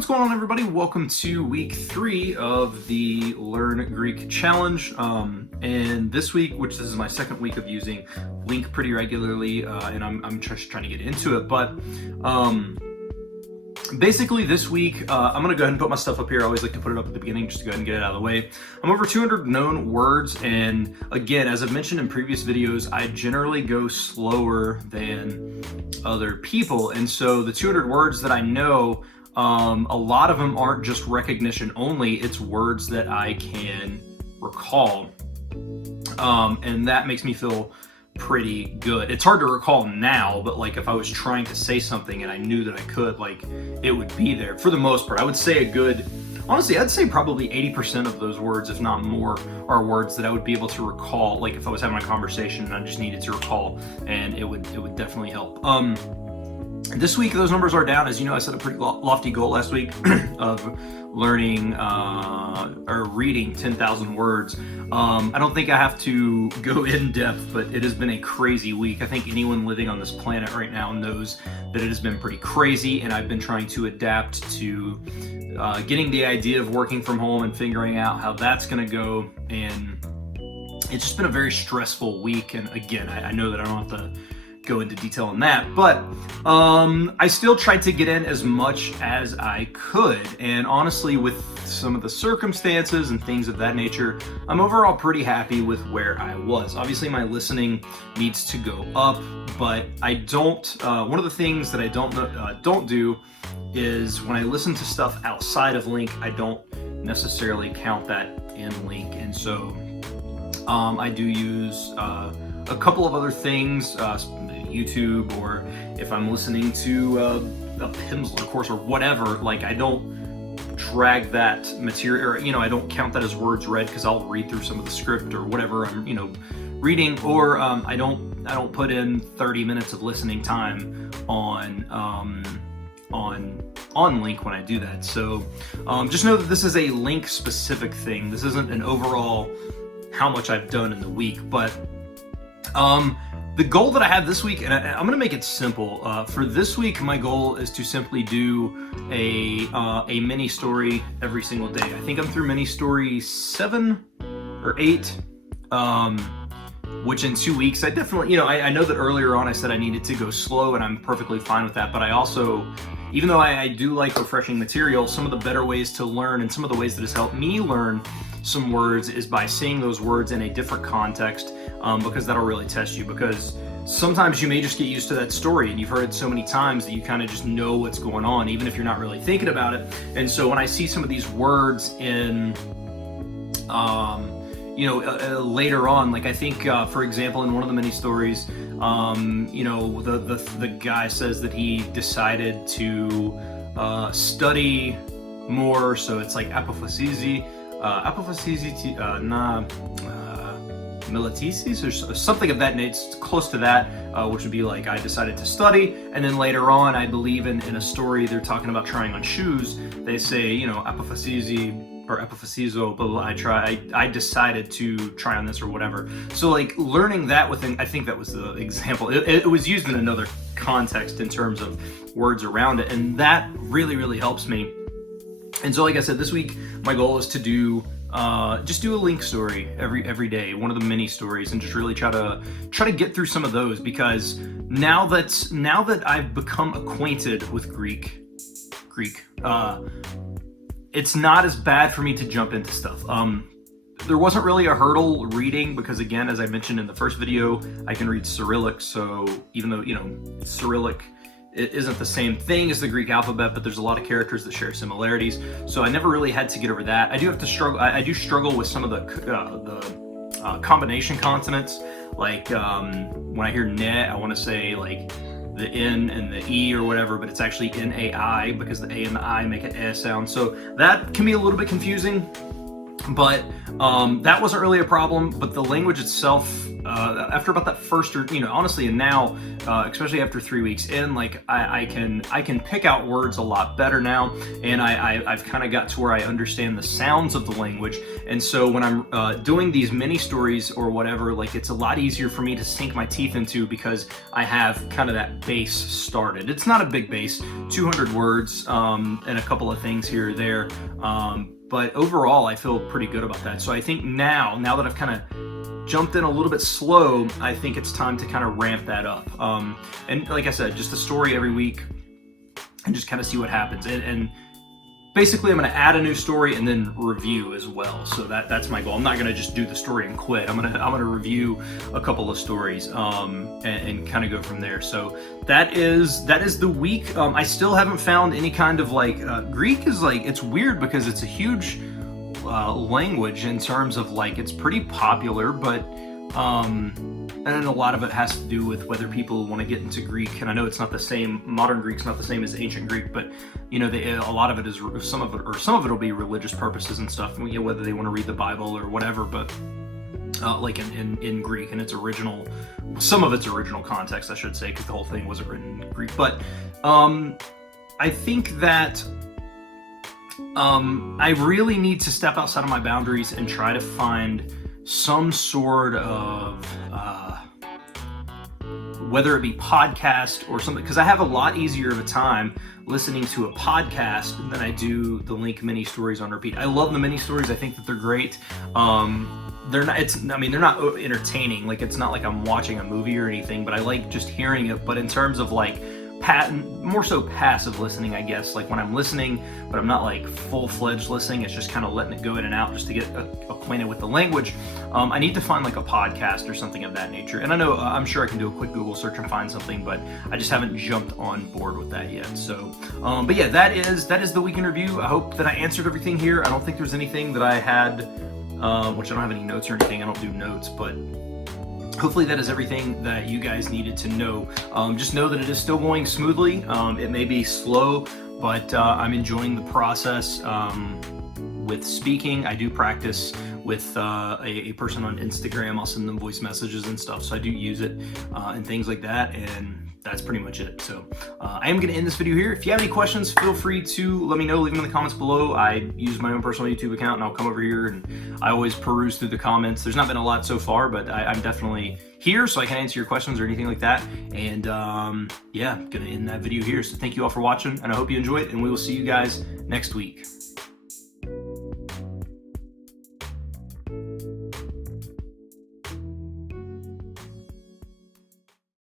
what's going on, everybody? Welcome to week 3 of the Learn Greek Challenge. And this week, which this is my second week of using LingQ pretty regularly, and I'm just trying to get into it. But basically this week, I'm going to go ahead and put my stuff up here. I always like to put it up at the beginning just to go ahead and get it out of the way. I'm over 200 known words, and again, as I've mentioned in previous videos, I generally go slower than other people. And so the 200 words that I know, a lot of them aren't just recognition only, it's words that I can recall. And that makes me feel pretty good. It's hard to recall now, but like if I was trying to say something and I knew that I could, like it would be there for the most part. I would say honestly, I'd say probably 80% of those words, if not more, are words that I would be able to recall. Like if I was having a conversation and I just needed to recall, and it would definitely help. This week, those numbers are down. As you know, I set a pretty lofty goal last week of learning or reading 10,000 words. I don't think I have to go in depth, but it has been a crazy week. I think anyone living on this planet right now knows that it has been pretty crazy, and I've been trying to adapt to getting the idea of working from home and figuring out how that's going to go. And it's just been a very stressful week. And again, I know that I don't have to go into detail on that, but I still tried to get in as much as I could, and honestly, with some of the circumstances and things of that nature, I'm overall pretty happy with where I was. Obviously, my listening needs to go up, but I don't. One of the things that I don't do is when I listen to stuff outside of LingQ, I don't necessarily count that in LingQ, and so I do use a couple of other things, YouTube, or if I'm listening to a Pimsleur course or whatever, like I don't drag that material, or I don't count that as words read, because I'll read through some of the script or whatever I'm reading, or I don't put in 30 minutes of listening time on LingQ when I do that. So just know that this is a LingQ specific thing. This isn't an overall how much I've done in the week, but the goal that I have this week, and I'm going to make it simple. For this week, my goal is to simply do a mini story every single day. I think I'm through mini story 7 or 8, which in 2 weeks, I definitely, I know that earlier on I said I needed to go slow, and I'm perfectly fine with that. But I also, even though I do like refreshing material, some of the better ways to learn and some of the ways that has helped me learn some words is by seeing those words in a different context, because that'll really test you. Because sometimes you may just get used to that story and you've heard it so many times that you kind of just know what's going on, even if you're not really thinking about it. And so when I see some of these words in later on, like I think for example in one of the mini stories, the guy says that he decided to study more, so it's like apophysizi militisis, or something of that nature, close to that, which would be like I decided to study. And then later on, I believe in a story they're talking about trying on shoes, they say apophysizi or apophysizo, but I decided to try on this or whatever. So like learning that within, I think that was the example. It was used in another context in terms of words around it, and that really helps me. And so like I said, this week my goal is to do just do a LingQ story every day, one of the mini stories, and just really try to get through some of those, because now that I've become acquainted with Greek, it's not as bad for me to jump into stuff. There wasn't really a hurdle reading, because again, as I mentioned in the first video, I can read Cyrillic. So even though Cyrillic, it isn't the same thing as the Greek alphabet, but there's a lot of characters that share similarities. So I never really had to get over that. I do struggle with some of the combination consonants. Like when I hear ne, I want to say like the N and the E or whatever, but it's actually N-A-I, because the A and the I make an eh sound. So that can be a little bit confusing, but that wasn't really a problem. But the language itself, after about that first, or honestly, and now, especially after 3 weeks in, like I can pick out words a lot better now, and I've kind of got to where I understand the sounds of the language. And so when I'm doing these mini stories or whatever, like it's a lot easier for me to sink my teeth into because I have kind of that base started. It's not a big base, 200 words, and a couple of things here or there. But overall, I feel pretty good about that. So I think now that I've kind of jumped in a little bit slow, I think it's time to kind of ramp that up. And like I said, just a story every week and just kind of see what happens. And basically, I'm going to add a new story and then review as well. So that's my goal. I'm not going to just do the story and quit. I'm gonna review a couple of stories and kind of go from there. So that is the week. I still haven't found any kind of like Greek is like, it's weird because it's a huge language in terms of like it's pretty popular, but and a lot of it has to do with whether people want to get into Greek. And I know it's not the same, modern Greek's not the same as ancient Greek, but a lot of it is, some of it will be religious purposes and stuff, whether they want to read the Bible or whatever, but like in Greek and its original, some of its original context, I should say, because the whole thing wasn't written in Greek. But I think that I really need to step outside of my boundaries and try to find some sort of whether it be podcast or something, because I have a lot easier of a time listening to a podcast than I do the LingQ mini stories on repeat. I love the mini stories. I think that they're great. They're not entertaining. Like, it's not like I'm watching a movie or anything, but I like just hearing it. But in terms of like more so passive listening, I guess, like when I'm listening, but I'm not like full-fledged listening, it's just kind of letting it go in and out just to get acquainted with the language. I need to find like a podcast or something of that nature. And I know, I'm sure I can do a quick Google search and find something, but I just haven't jumped on board with that yet. So, but yeah, that is the week in review. I hope that I answered everything here. I don't think there's anything that I had, which I don't have any notes or anything. I don't do notes, but hopefully that is everything that you guys needed to know. Just know that it is still going smoothly. It may be slow, but I'm enjoying the process. With speaking, I do practice with a person on Instagram. I'll send them voice messages and stuff, so I do use it and things like that, and that's pretty much it. So I am going to end this video here. If you have any questions, feel free to let me know. Leave them in the comments below. I use my own personal YouTube account, and I'll come over here, and I always peruse through the comments. There's not been a lot so far, but I'm definitely here, so I can answer your questions or anything like that. And yeah, I'm going to end that video here. So thank you all for watching, and I hope you enjoy it, and we will see you guys next week.